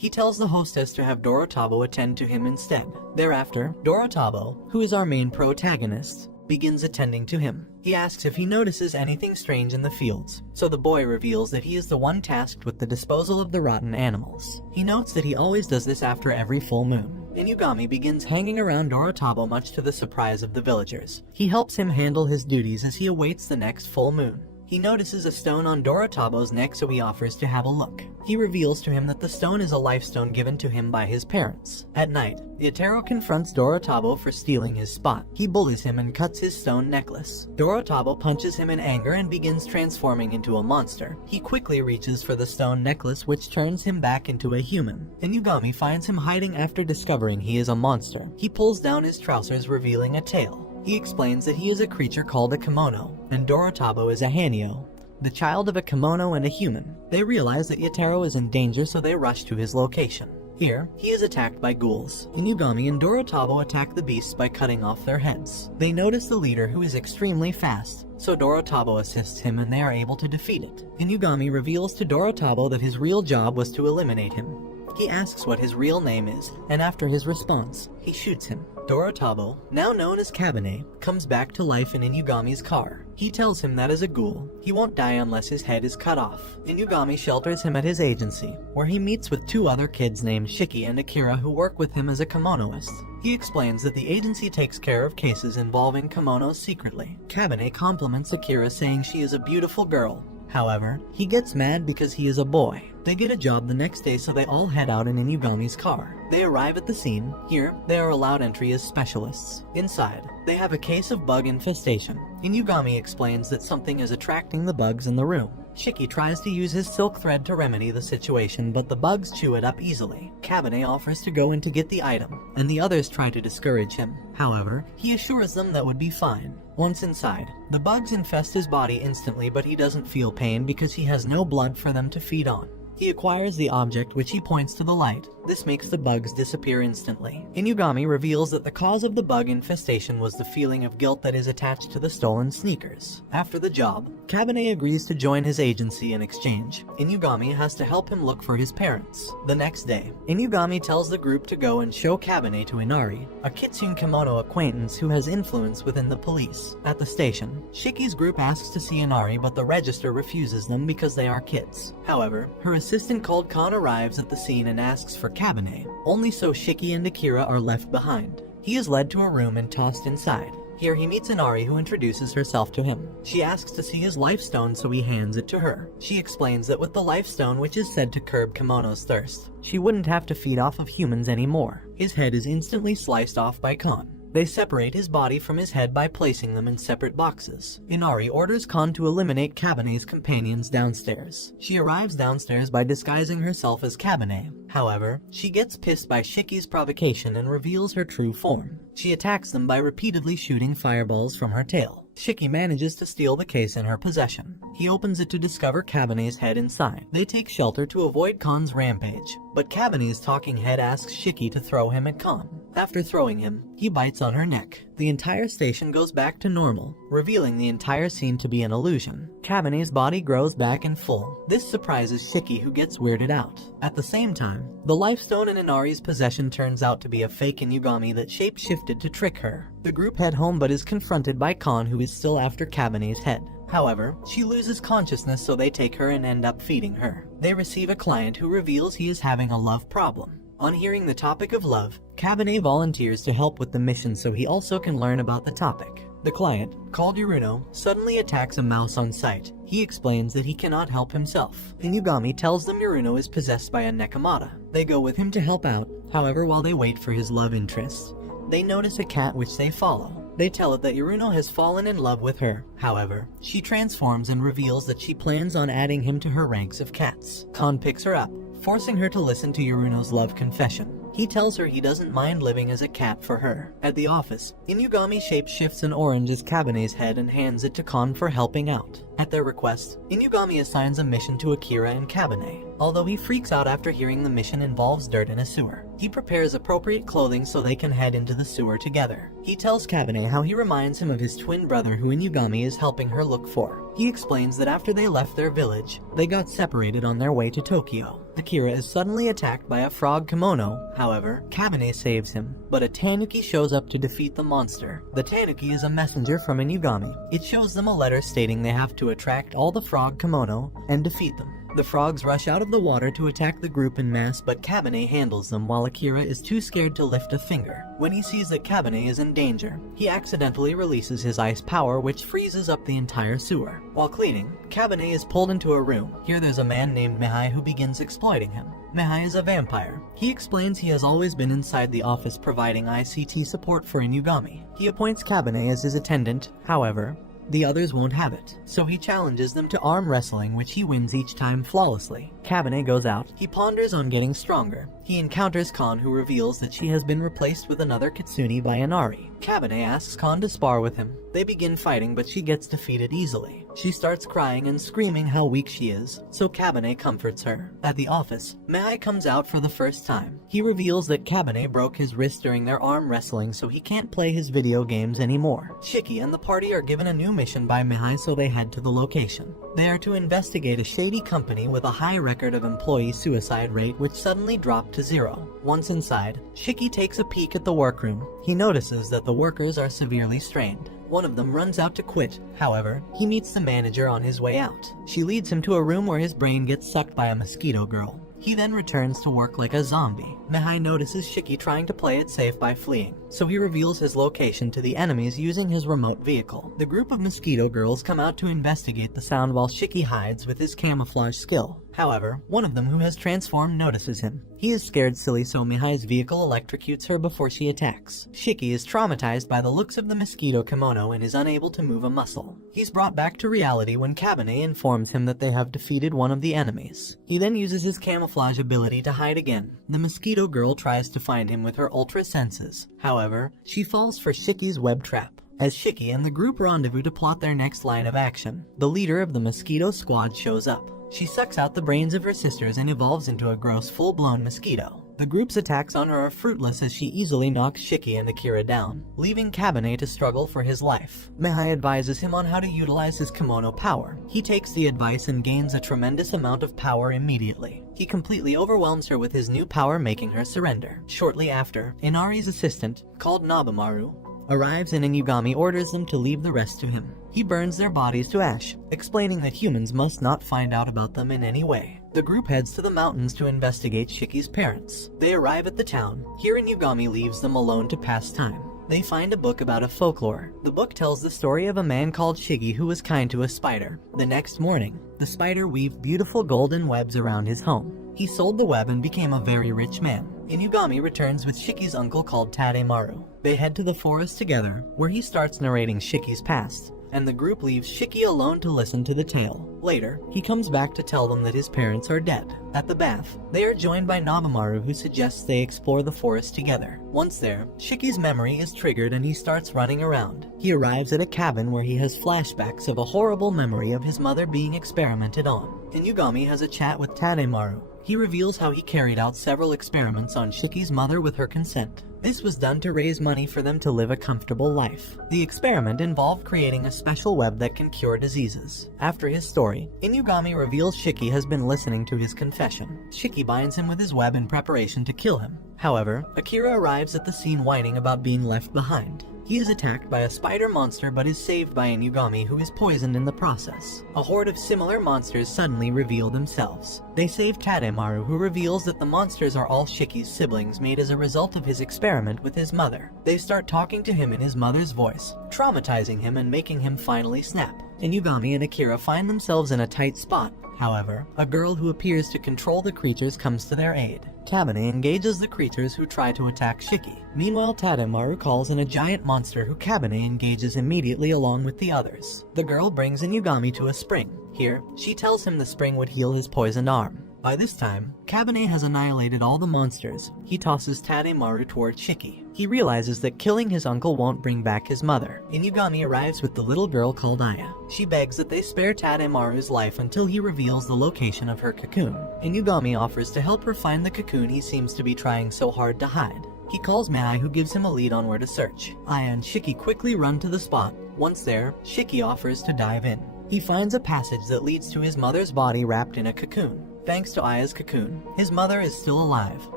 He tells the hostess to have Dorotabo attend to him instead. Thereafter, Dorotabo, who is our main protagonist, begins attending to him. He asks if he notices anything strange in the fields, so the boy reveals that he is the one tasked with the disposal of the rotten animals. He notes that he always does this after every full moon. Inugami begins hanging around Dorotabo much to the surprise of the villagers. He helps him handle his duties as he awaits the next full moon. He notices a stone on Dorotabo's neck, so he offers to have a look. He reveals to him that the stone is a life stone given to him by his parents. At night, Yataro confronts Dorotabo for stealing his spot. He bullies him and cuts his stone necklace. Dorotabo punches him in anger and begins transforming into a monster. He quickly reaches for the stone necklace, which turns him back into a human. Inugami finds him hiding after discovering he is a monster. He pulls down his trousers, revealing a tail. He explains that he is a creature called a kimono, and Dorotabo is a hanyo, the child of a kimono and a human. They realize that Yataro is in danger, so they rush to his location. Here, he is attacked by ghouls. Inugami and Dorotabo attack the beasts by cutting off their heads. They notice the leader, who is extremely fast, so Dorotabo assists him and they are able to defeat it. Inugami reveals to Dorotabo that his real job was to eliminate him. He asks what his real name is, and after his response, he shoots him. Dorotabo, now known as Kabane, comes back to life in Inugami's car. He tells him that as a ghoul, he won't die unless his head is cut off. Inugami shelters him at his agency, where he meets with two other kids named Shiki and Akira who work with him as a kimonoist. He explains that the agency takes care of cases involving kimonos secretly. Kabane compliments Akira, saying she is a beautiful girl. However, he gets mad because he is a boy. They get a job the next day, so they all head out in Inugami's car. They arrive at the scene. Here, they are allowed entry as specialists. Inside, they have a case of bug infestation. Inugami explains that something is attracting the bugs in the room. Shiki tries to use his silk thread to remedy the situation, but the bugs chew it up easily. Kabane offers to go in to get the item, and the others try to discourage him. However, he assures them that would be fine. Once inside, the bugs infest his body instantly, but he doesn't feel pain because he has no blood for them to feed on. He acquires the object, which he points to the light. This makes the bugs disappear instantly. Inugami reveals that the cause of the bug infestation was the feeling of guilt that is attached to the stolen sneakers. After the job, Kabane agrees to join his agency in exchange. Inugami has to help him look for his parents. The next day, Inugami tells the group to go and show Kabane to Inari, a kitsune kimono acquaintance who has influence within the police. At the station, Shiki's group asks to see Inari, but the register refuses them because they are kids. However, her assistant called Khan arrives at the scene and asks for Kabane, only so Shiki and Akira are left behind. He is led to a room and tossed inside. Here he meets Inari, who introduces herself to him. She asks to see his life stone, so he hands it to her. She explains that with the life stone, which is said to curb kimono's thirst, she wouldn't have to feed off of humans anymore. His head is instantly sliced off by Khan. They separate his body from his head by placing them in separate boxes. Inari orders Khan to eliminate Kabane's companions downstairs. She arrives downstairs by disguising herself as Kabane. However, she gets pissed by Shiki's provocation and reveals her true form. She attacks them by repeatedly shooting fireballs from her tail. Shiki manages to steal the case in her possession. He opens it to discover Kabane's head inside. They take shelter to avoid Khan's rampage, but Kabane's talking head asks Shiki to throw him at Khan. After throwing him, he bites on her neck. The entire station goes back to normal, revealing the entire scene to be an illusion. Kabane's body grows back in full. This surprises Shiki, who gets weirded out. At the same time, the life stone in Inari's possession turns out to be a fake Inugami that shape-shifted to trick her. The group head home but is confronted by Khan, who is still after Kabane's head. However, she loses consciousness, so they take her and end up feeding her. They receive a client who reveals he is having a love problem. On hearing the topic of love, Kabane volunteers to help with the mission so he also can learn about the topic. The client, called Yuruno, suddenly attacks a mouse on sight. He explains that he cannot help himself. Inugami tells them Yuruno is possessed by a Nekomata. They go with him to help out. However, while they wait for his love interest, they notice a cat which they follow. They tell it that Yuruno has fallen in love with her. However, she transforms and reveals that she plans on adding him to her ranks of cats. Khan picks her up, forcing her to listen to Yuruno's love confession. He tells her he doesn't mind living as a cat for her. At the office, Inugami shapeshifts an orange as Kabane's head and hands it to Kon for helping out. At their request, Inugami assigns a mission to Akira and Kabane, although he freaks out after hearing the mission involves dirt in a sewer. He prepares appropriate clothing so they can head into the sewer together. He tells Kabane how he reminds him of his twin brother who Inugami is helping her look for. He explains that after they left their village, they got separated on their way to Tokyo. Akira is suddenly attacked by a frog kimono. However, Kabane saves him, but a tanuki shows up to defeat the monster. The tanuki is a messenger from Inugami. It shows them a letter stating they have to attract all the frog kimono and defeat them. The frogs rush out of the water to attack the group in mass, but Kabane handles them while Akira is too scared to lift a finger. When he sees that Kabane is in danger, he accidentally releases his ice power, which freezes up the entire sewer. While cleaning, Kabane is pulled into a room. Here there's a man named Mihai who begins exploiting him. Mihai is a vampire. He explains he has always been inside the office providing ICT support for Inugami. He appoints Kabane as his attendant. However, the others won't have it, so he challenges them to arm wrestling, which he wins each time flawlessly. Kabane goes out. He ponders on getting stronger. He encounters Kon, who reveals that she has been replaced with another kitsune by Inari. Kabane asks Kon to spar with him. They begin fighting, but she gets defeated easily. She starts crying and screaming how weak she is, so Kabane comforts her. At the office, Mihai comes out for the first time. He reveals that Kabane broke his wrist during their arm wrestling, so he can't play his video games anymore. Shiki and the party are given a new mission by Mihai, so they head to the location. They are to investigate a shady company with a high record of employee suicide rate, which suddenly dropped to 0. Once inside, Shiki takes a peek at the workroom. He notices that the workers are severely strained. One of them runs out to quit. However, he meets the manager on his way out. She leads him to a room where his brain gets sucked by a mosquito girl. He then returns to work like a zombie. Mihai notices Shiki trying to play it safe by fleeing, so he reveals his location to the enemies using his remote vehicle. The group of mosquito girls come out to investigate the sound while Shiki hides with his camouflage skill. However, one of them who has transformed notices him. He is scared silly, so Mihai's vehicle electrocutes her before she attacks. Shiki is traumatized by the looks of the mosquito kimono and is unable to move a muscle. He's brought back to reality when Kabane informs him that they have defeated one of the enemies. He then uses his camouflage ability to hide again. The mosquito girl tries to find him with her ultra senses. However, she falls for Shiki's web trap. As Shiki and the group rendezvous to plot their next line of action, the leader of the mosquito squad shows up. She sucks out the brains of her sisters and evolves into a gross, full-blown mosquito. The group's attacks on her are fruitless as she easily knocks Shiki and Akira down, leaving Kabane to struggle for his life. Mihai advises him on how to utilize his kimono power. He takes the advice and gains a tremendous amount of power immediately. He completely overwhelms her with his new power, making her surrender. Shortly after, Inari's assistant, called Nobamaru, arrives and Inugami orders them to leave the rest to him. He burns their bodies to ash, explaining that humans must not find out about them in any way. The group heads to the mountains to investigate Shiki's parents. They arrive at the town. Here Inugami leaves them alone to pass time. They find a book about a folklore. The book tells the story of a man called Shiki who was kind to a spider. The next morning, the spider weaved beautiful golden webs around his home. He sold the web and became a very rich man. Inugami returns with Shiki's uncle called Tademaru. They head to the forest together, where he starts narrating Shiki's past, and the group leaves Shiki alone to listen to the tale. Later, he comes back to tell them that his parents are dead. At the bath, they are joined by Nobamaru, who suggests they explore the forest together. Once there, Shiki's memory is triggered and he starts running around. He arrives at a cabin where he has flashbacks of a horrible memory of his mother being experimented on. Inugami has a chat with Tademaru. He reveals how he carried out several experiments on Shiki's mother with her consent. This was done to raise money for them to live a comfortable life. The experiment involved creating a special web that can cure diseases. After his story, Inugami reveals Shiki has been listening to his confession. Shiki binds him with his web in preparation to kill him. However, Akira arrives at the scene whining about being left behind. He is attacked by a spider monster but is saved by Inugami, who is poisoned in the process. A horde of similar monsters suddenly reveal themselves. They save Tademaru, who reveals that the monsters are all Shiki's siblings made as a result of his experiment with his mother. They start talking to him in his mother's voice, traumatizing him and making him finally snap. Inugami and Akira find themselves in a tight spot. However, a girl who appears to control the creatures comes to their aid. Kabane engages the creatures who try to attack Shiki. Meanwhile, Tademaru calls in a giant monster who Kabane engages immediately along with the others. The girl brings Inugami to a spring. Here, she tells him the spring would heal his poisoned arm. By this time, Kabane has annihilated all the monsters. He tosses Tademaru toward Shiki. He realizes that killing his uncle won't bring back his mother. Inugami arrives with the little girl called Aya. She begs that they spare Tademaru's life until he reveals the location of her cocoon. Inugami offers to help her find the cocoon he seems to be trying so hard to hide. He calls Mai, who gives him a lead on where to search. Aya and Shiki quickly run to the spot. Once there, Shiki offers to dive in. He finds a passage that leads to his mother's body wrapped in a cocoon. Thanks to Aya's cocoon, his mother is still alive,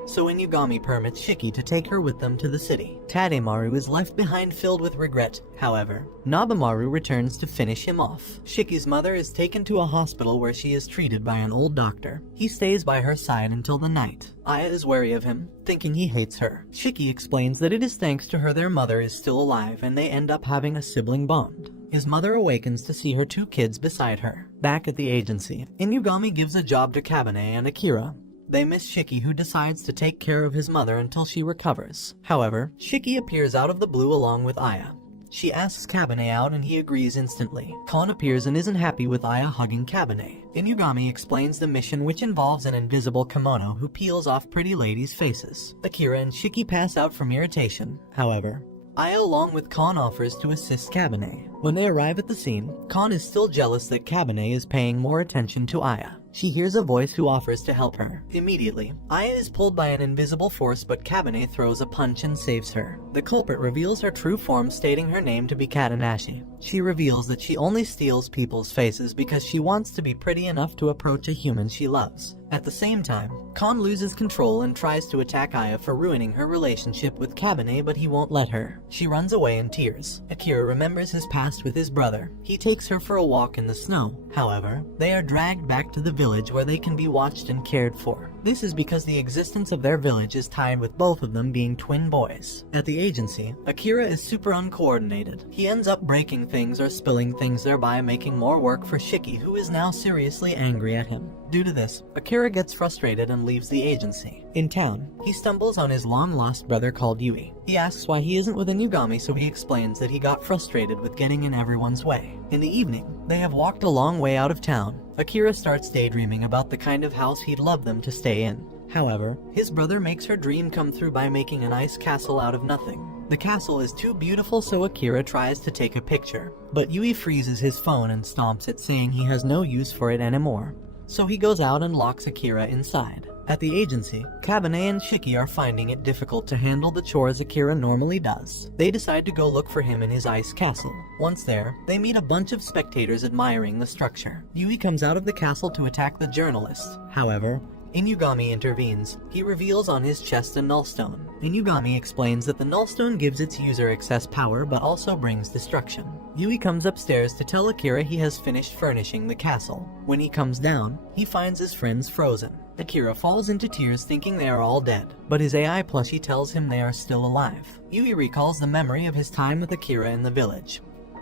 so Inugami permits Shiki to take her with them to the city. Tademaru is left behind filled with regret. However, Nobamaru returns to finish him off. Shiki's mother is taken to a hospital where she is treated by an old doctor. He stays by her side until the night. Aya is wary of him, thinking he hates her. Shiki explains that it is thanks to her their mother is still alive and they end up having a sibling bond. His mother awakens to see her 2 kids beside her. Back at the agency, Inugami gives a job to Kabane and Akira. They miss Shiki, who decides to take care of his mother until she recovers. However, Shiki appears out of the blue along with Aya. She asks Kabane out and he agrees instantly. Kon appears and isn't happy with Aya hugging Kabane. Inugami explains the mission, which involves an invisible kimono who peels off pretty ladies' faces. Akira and Shiki pass out from irritation. However, Aya along with Kon offers to assist Kabane. When they arrive at the scene, Kon is still jealous that Kabane is paying more attention to Aya. She hears a voice who offers to help her. Immediately, Aya is pulled by an invisible force, but Kabane throws a punch and saves her. The culprit reveals her true form, stating her name to be Katanashi. She reveals that she only steals people's faces because she wants to be pretty enough to approach a human she loves. At the same time, Kon loses control and tries to attack Aya for ruining her relationship with Kabane, but he won't let her. She runs away in tears. Akira remembers his past with his brother. He takes her for a walk in the snow. However, they are dragged back to the village where they can be watched and cared for. This is because the existence of their village is tied with both of them being twin boys. At the agency, Akira is super uncoordinated. He ends up breaking things or spilling things, thereby making more work for Shiki, who is now seriously angry at him. Due to this, Akira gets frustrated and leaves the agency. In town, he stumbles on his long-lost brother called Yui. He asks why he isn't with Inugami, so he explains that he got frustrated with getting in everyone's way. In the evening, they have walked a long way out of town. Akira starts daydreaming about the kind of house he'd love them to stay in. However, his brother makes her dream come through by making an ice castle out of nothing. The castle is too beautiful, so Akira tries to take a picture, but Yui freezes his phone and stomps it, saying he has no use for it anymore. So he goes out and locks Akira inside. At the agency, Kabane and Shiki are finding it difficult to handle the chores Akira normally does. They decide to go look for him in his ice castle. Once there, they meet a bunch of spectators admiring the structure. Yui comes out of the castle to attack the journalist. However, Inugami intervenes. He reveals on his chest a nullstone. Inugami explains that the nullstone gives its user excess power but also brings destruction. Yui comes upstairs to tell Akira he has finished furnishing the castle. When he comes down, he finds his friends frozen. Akira falls into tears, thinking they are all dead, but his AI plushie tells him they are still alive. Yui recalls the memory of his time with Akira in the village.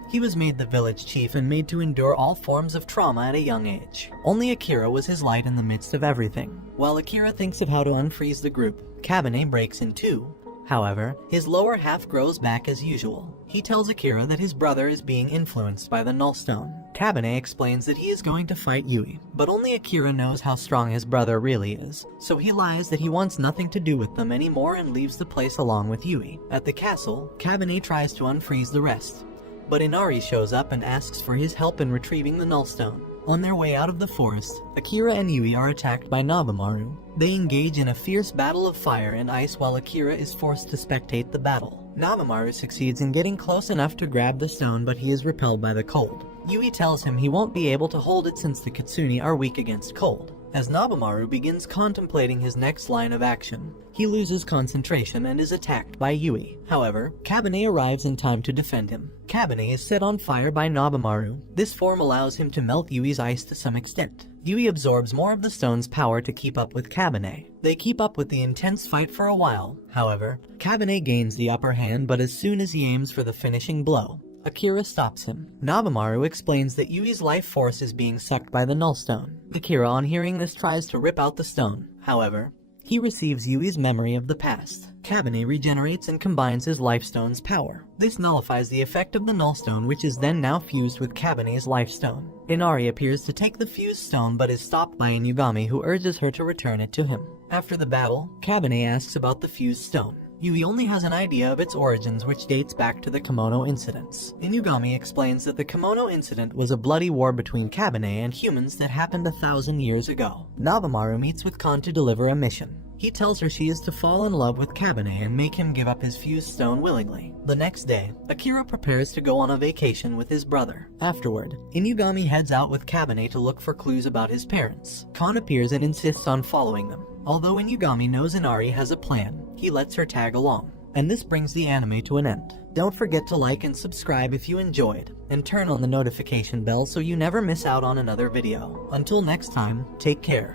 He was made the village chief and made to endure all forms of trauma at a young age. Only Akira was his light in the midst of everything. While Akira thinks of how to unfreeze the group, Kabane breaks in two. However, his lower half grows back as usual. He tells Akira that his brother is being influenced by the nullstone. Kabane explains that he is going to fight Yui, but only Akira knows how strong his brother really is, so he lies that he wants nothing to do with them anymore and leaves the place along with Yui. At the castle, Kabane tries to unfreeze the rest, but Inari shows up and asks for his help in retrieving the nullstone. On their way out of the forest, Akira and Yui are attacked by Nobamaru. They engage in a fierce battle of fire and ice while Akira is forced to spectate the battle. Nobamaru succeeds in getting close enough to grab the stone, but he is repelled by the cold. Yui tells him he won't be able to hold it since the Kitsune are weak against cold. As Nobamaru begins contemplating his next line of action, he loses concentration and is attacked by Yui. However, Kabane arrives in time to defend him. Kabane is set on fire by Nobamaru. This form allows him to melt Yui's ice to some extent. Yui absorbs more of the stone's power to keep up with Kabane. They keep up with the intense fight for a while. However, Kabane gains the upper hand, but as soon as he aims for the finishing blow, Akira stops him. Nobamaru explains that Yui's life force is being sucked by the nullstone. Akira, on hearing this, tries to rip out the stone. However, he receives Yui's memory of the past. Kabane regenerates and combines his Life Stone's power. This nullifies the effect of the Null Stone, which is then now fused with Kabane's Life Stone. Inari appears to take the fused stone but is stopped by Inugami, who urges her to return it to him. After the battle, Kabane asks about the fused stone. Yui only has an idea of its origins, which dates back to the kimono incidents. Inugami explains that the kimono incident was a bloody war between Kabane and humans that happened 1,000 years ago. Nabamaru meets with Kon to deliver a mission. He tells her she is to fall in love with Kabane and make him give up his fused stone willingly. The next day, Akira prepares to go on a vacation with his brother. Afterward, Inugami heads out with Kabane to look for clues about his parents. Kon appears and insists on following them. Although Inugami knows Inari has a plan, he lets her tag along. And this brings the anime to an end. Don't forget to like and subscribe if you enjoyed, and turn on the notification bell so you never miss out on another video. Until next time, take care.